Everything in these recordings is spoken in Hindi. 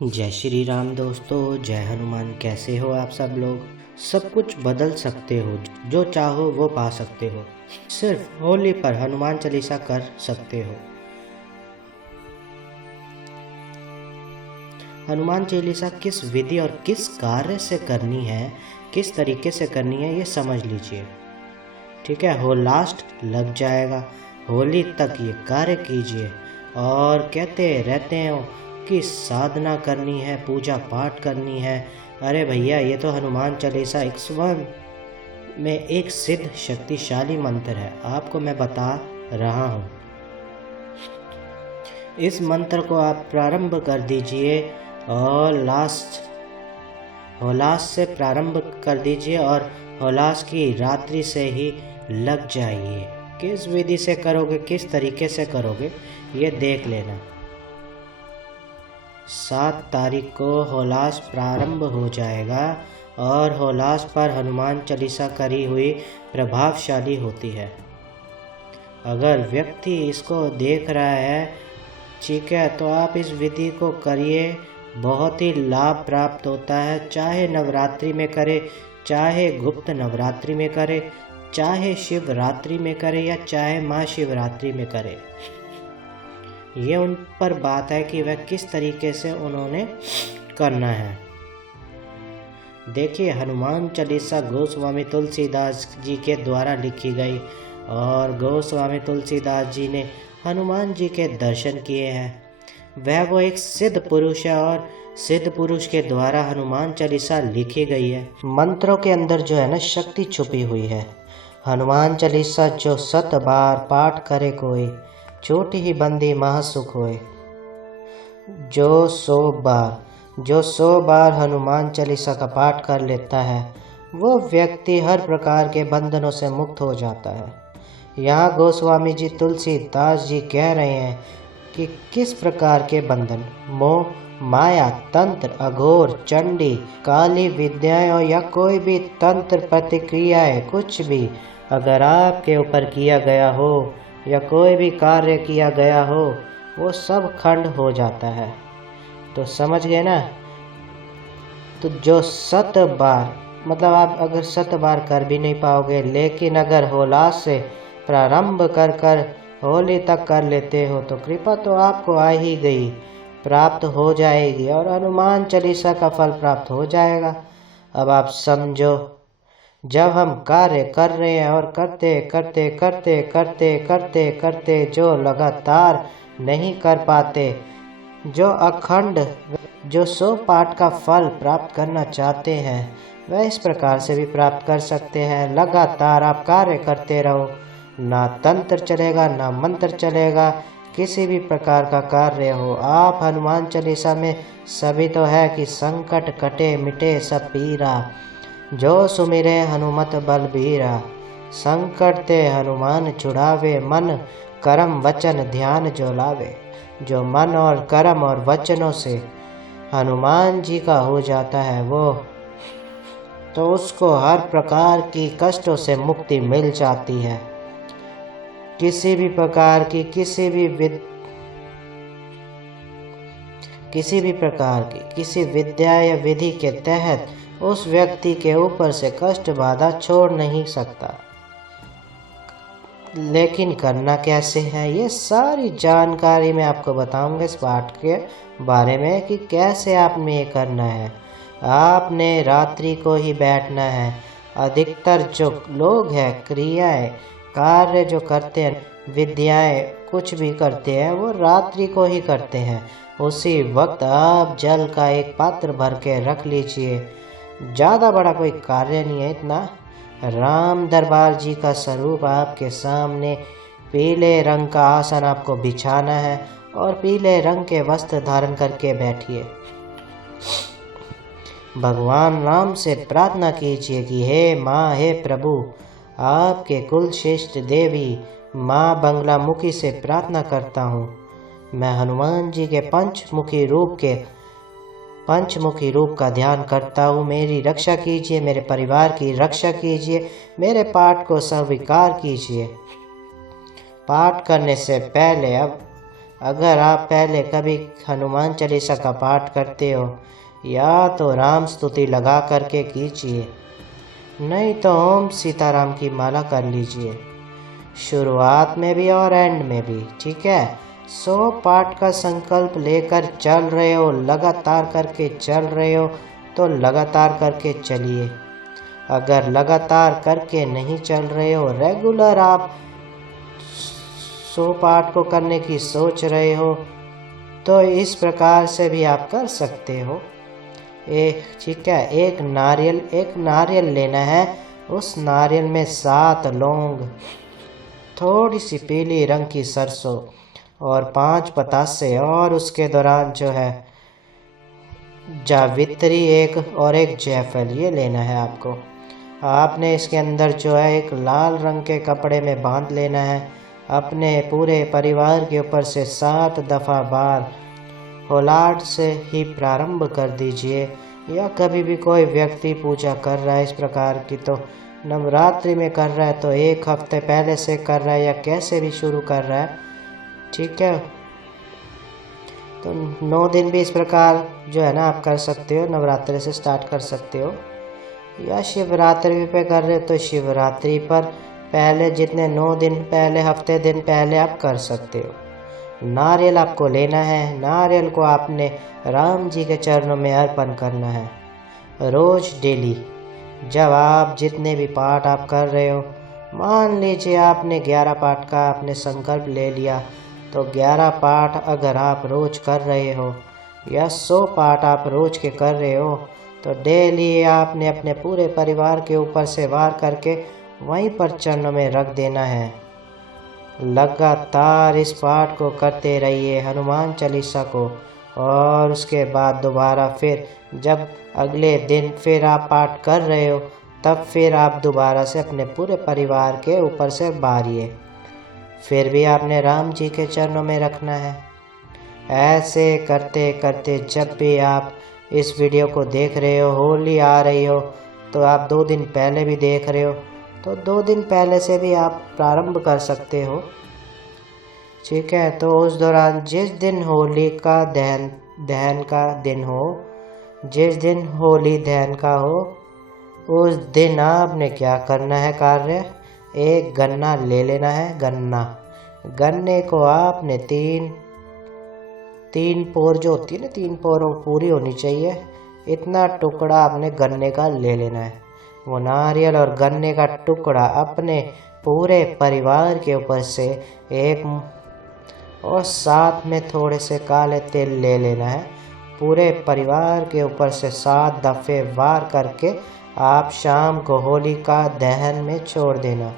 जय श्री राम दोस्तों, जय हनुमान। कैसे हो आप सब लोग। सब कुछ बदल सकते हो, जो चाहो वो पा सकते हो। सिर्फ होली पर हनुमान चालीसा कर सकते हो। हनुमान चालीसा किस विधि और किस कार्य से करनी है, किस तरीके से करनी है, ये समझ लीजिए। ठीक है, हो लास्ट लग जाएगा। होली तक ये कार्य कीजिए। और कहते रहते हो कि साधना करनी है, पूजा पाठ करनी है। अरे भैया, ये तो हनुमान चालीसा एक स्वयं में एक सिद्ध शक्तिशाली मंत्र है। आपको मैं बता रहा हूँ। इस मंत्र को आप प्रारंभ कर दीजिए और होलास से प्रारंभ कर दीजिए और होलास की रात्रि से ही लग जाइए। किस विधि से करोगे, किस तरीके से करोगे, ये देख लेना। 7 तारीख को होलास प्रारंभ हो जाएगा और होलास पर हनुमान चालीसा करी हुई प्रभावशाली होती है। अगर व्यक्ति इसको देख रहा है, ठीक है, तो आप इस विधि को करिए। बहुत ही लाभ प्राप्त होता है। चाहे नवरात्रि में करे, चाहे गुप्त नवरात्रि में करे, चाहे शिवरात्रि में करे या चाहे महाशिवरात्रि में करे। ये उन पर बात है कि वह किस तरीके से उन्होंने करना है। देखिए, हनुमान चालीसा गोस्वामी तुलसीदास जी के द्वारा लिखी गई और गोस्वामी तुलसीदास जी ने हनुमान जी के दर्शन किए हैं। वो एक सिद्ध पुरुष है और सिद्ध पुरुष के द्वारा हनुमान चालीसा लिखी गई है। मंत्रों के अंदर जो है ना, शक्ति छुपी हुई है। हनुमान चालीसा जो 7 बार पाठ करे कोई, छोटी ही बंदी महासुख होए। जो 100 बार हनुमान चालीसा का पाठ कर लेता है, वो व्यक्ति हर प्रकार के बंधनों से मुक्त हो जाता है। यहाँ गोस्वामी जी तुलसीदास जी कह रहे हैं कि किस प्रकार के बंधन, मोह, माया, तंत्र, अघोर, चंडी, काली विद्याएं या कोई भी तंत्र प्रतिक्रियाएं, कुछ भी अगर आपके ऊपर किया गया हो या कोई भी कार्य किया गया हो, वो सब खंड हो जाता है। तो समझ गए ना। तो जो 7 बार, मतलब आप अगर 7 बार कर भी नहीं पाओगे, लेकिन अगर होलास से प्रारंभ कर होली तक कर लेते हो तो कृपा तो आपको आ ही गई, प्राप्त हो जाएगी और हनुमान चालीसा का फल प्राप्त हो जाएगा। अब आप समझो, जब हम कार्य कर रहे हैं और करते करते करते करते करते करते जो लगातार नहीं कर पाते, जो अखंड, जो 100 पाठ का फल प्राप्त करना चाहते हैं, वह इस प्रकार से भी प्राप्त कर सकते हैं। लगातार आप कार्य करते रहो, ना तंत्र चलेगा ना मंत्र चलेगा, किसी भी प्रकार का कार्य हो। आप हनुमान चालीसा में सभी तो है कि संकट कटे मिटे सब पीरा, जो सुमिरे हनुमत बलबीरा। संकट ते हनुमान छुड़ावे, मन कर्म वचन ध्यान जो लावे। जो मन और कर्म और वचनों से हनुमान जी का हो जाता है वो, तो उसको हर प्रकार की कष्टों से मुक्ति मिल जाती है। किसी भी प्रकार की किसी विद्या या विधि के तहत उस व्यक्ति के ऊपर से कष्ट बाधा छोड़ नहीं सकता। लेकिन करना कैसे है, ये सारी जानकारी मैं आपको बताऊंगा इस पाठ के बारे में कि कैसे आपने ये करना है। आपने रात्रि को ही बैठना है। अधिकतर जो लोग हैं, क्रियाएं, कार्य जो करते हैं, विद्याएं कुछ भी करते हैं, वो रात्रि को ही करते हैं। उसी वक्त आप जल का एक पात्र भर के रख लीजिए। ज़्यादा बड़ा कोई कार्य नहीं है इतना। राम दरबार जी का स्वरूप आपके सामने, पीले रंग का आसन आपको बिछाना है और पीले रंग के वस्त्र धारण करके बैठिए। भगवान राम से प्रार्थना कीजिए कि हे माँ, हे प्रभु, आपके कुल श्रेष्ठ देवी माँ बंगलामुखी से प्रार्थना करता हूँ। मैं हनुमान जी के पंचमुखी रूप का ध्यान करता हूँ। मेरी रक्षा कीजिए, मेरे परिवार की रक्षा कीजिए, मेरे पाठ को स्वीकार कीजिए। पाठ करने से पहले अब अगर आप पहले कभी हनुमान चालीसा का पाठ करते हो या तो राम स्तुति लगा करके कीजिए, नहीं तो ओम सीताराम की माला कर लीजिए, शुरुआत में भी और एंड में भी, ठीक है। 100 पाठ का संकल्प लेकर चल रहे हो, लगातार करके चल रहे हो तो लगातार करके चलिए। अगर लगातार करके नहीं चल रहे हो, रेगुलर आप 100 पाठ को करने की सोच रहे हो, तो इस प्रकार से भी आप कर सकते हो। ठीक है, एक नारियल लेना है, उस नारियल में 7 लौंग, थोड़ी सी पीली रंग की सरसों और 5 पतासे, और उसके दौरान जो है जावित्री एक और एक जायफल, ये लेना है आपको। आपने इसके अंदर जो है एक लाल रंग के कपड़े में बांध लेना है। अपने पूरे परिवार के ऊपर से 7 दफ़ा बार होलाट से ही प्रारंभ कर दीजिए, या कभी भी कोई व्यक्ति पूजा कर रहा है इस प्रकार की, तो नवरात्रि में कर रहा है तो 1 हफ्ते पहले से कर रहा है या कैसे भी शुरू कर रहा है, ठीक है। तो 9 दिन भी इस प्रकार जो है ना आप कर सकते हो, नवरात्रि से स्टार्ट कर सकते हो, या शिवरात्रि पे कर रहे हो तो शिवरात्रि पर पहले जितने 9 दिन पहले, हफ्ते दिन पहले आप कर सकते हो। नारियल आपको लेना है, नारियल को आपने राम जी के चरणों में अर्पण करना है। रोज़ डेली जब आप जितने भी पाठ आप कर रहे हो, मान लीजिए आपने 11 पाठ का आपने संकल्प ले लिया, तो 11 पाठ अगर आप रोज़ कर रहे हो या 100 पाठ आप रोज़ के कर रहे हो, तो डेली आपने अपने पूरे परिवार के ऊपर से वार करके वहीं पर चरणों में रख देना है। लगातार इस पाठ को करते रहिए, हनुमान चालीसा को, और उसके बाद दोबारा फिर जब अगले दिन फिर आप पाठ कर रहे हो, तब फिर आप दोबारा से अपने पूरे परिवार के ऊपर से बारिए, फिर भी आपने राम जी के चरणों में रखना है। ऐसे करते करते जब भी आप इस वीडियो को देख रहे हो, होली आ रही हो, तो आप 2 दिन पहले भी देख रहे हो, तो 2 दिन पहले से भी आप प्रारंभ कर सकते हो, ठीक है। तो उस दौरान जिस दिन होली का दहन का दिन हो, जिस दिन होली दहन का हो, उस दिन आपने क्या करना है कार्य, एक गन्ना ले लेना है। गन्ने को आपने तीन पोर जो होती है ना, 3 पोर पूरी होनी चाहिए, इतना टुकड़ा आपने गन्ने का ले लेना है। वो नारियल और गन्ने का टुकड़ा अपने पूरे परिवार के ऊपर से एक, और साथ में थोड़े से काले तिल ले लेना है। पूरे परिवार के ऊपर से 7 दफ़े वार करके आप शाम को होलिका दहन में छोड़ देना।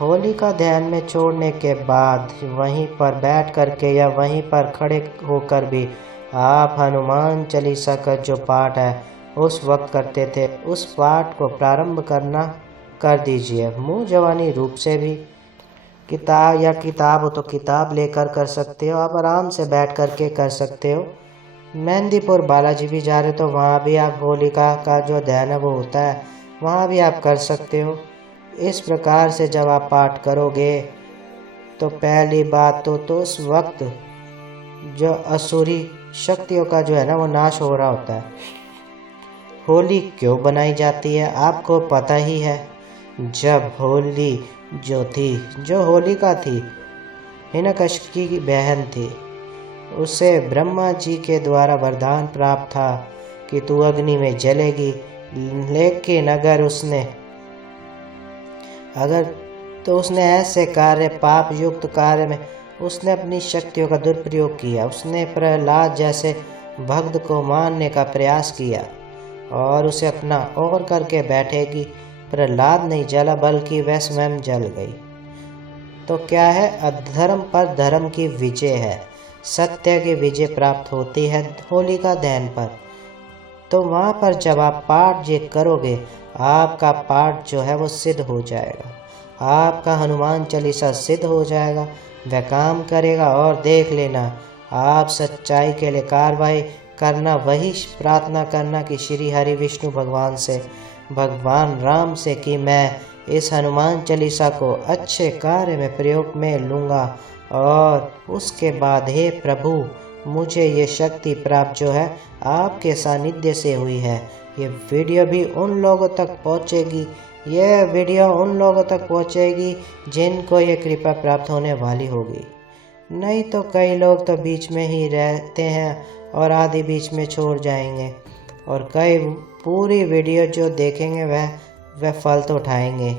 होलिका दहन में छोड़ने के बाद वहीं पर बैठ करके या वहीं पर खड़े होकर भी आप हनुमान चालीसा का जो पाठ है उस वक्त करते थे, उस पाठ को प्रारंभ करना कर दीजिए। मुँह जवानी रूप से भी, किताब हो तो किताब लेकर कर सकते हो, आप आराम से बैठ करके कर सकते हो। मेहंदीपुर बालाजी भी जा रहे हो तो वहाँ भी आप होलिका का जो दहन है वो होता है, वहाँ भी आप कर सकते हो। इस प्रकार से जब आप पाठ करोगे तो पहली बात तो उस वक्त जो असुरी शक्तियों का जो है ना वो नाश हो रहा होता है। होली क्यों बनाई जाती है आपको पता ही है। जब होली जो होलिका थी, हिरण्यकशिपु की बहन थी, उसे ब्रह्मा जी के द्वारा वरदान प्राप्त था कि तू अग्नि में जलेगी, लेकिन उसने ऐसे कार्य, पाप युक्त कार्य में उसने अपनी शक्तियों का दुरुपयोग किया। उसने प्रहलाद जैसे भक्त को मारने का प्रयास किया और उसे अपना और करके बैठेगी। प्रहलाद नहीं जला बल्कि वह स्वयं जल गई। तो क्या है, अधर्म पर धर्म की विजय है, सत्य की विजय प्राप्त होती है होलिका दहन पर। तो वहाँ पर जब आप पाठ ये करोगे, आपका पाठ जो है वो सिद्ध हो जाएगा, आपका हनुमान चालीसा सिद्ध हो जाएगा, वह काम करेगा। और देख लेना, आप सच्चाई के लिए कार्रवाई करना, वही प्रार्थना करना कि श्री हरि विष्णु भगवान से, भगवान राम से कि मैं इस हनुमान चालीसा को अच्छे कार्य में प्रयोग में लूँगा और उसके बाद हे प्रभु मुझे ये शक्ति प्राप्त जो है आपके सानिध्य से हुई है। ये वीडियो भी उन लोगों तक पहुँचेगी, यह वीडियो उन लोगों तक पहुँचेगी जिनको ये कृपा प्राप्त होने वाली होगी। नहीं तो कई लोग तो बीच में ही रहते हैं और आधे बीच में छोड़ जाएंगे और कई पूरी वीडियो जो देखेंगे वह फल तो उठाएंगे।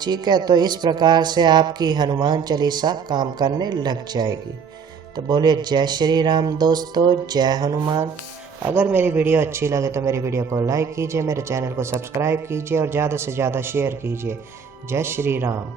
ठीक है, तो इस प्रकार से आपकी हनुमान चालीसा काम करने लग जाएगी। तो बोलिए जय श्री राम दोस्तों, जय हनुमान। अगर मेरी वीडियो अच्छी लगे तो मेरी वीडियो को लाइक कीजिए, मेरे चैनल को सब्सक्राइब कीजिए और ज़्यादा से ज़्यादा शेयर कीजिए। जय श्री राम।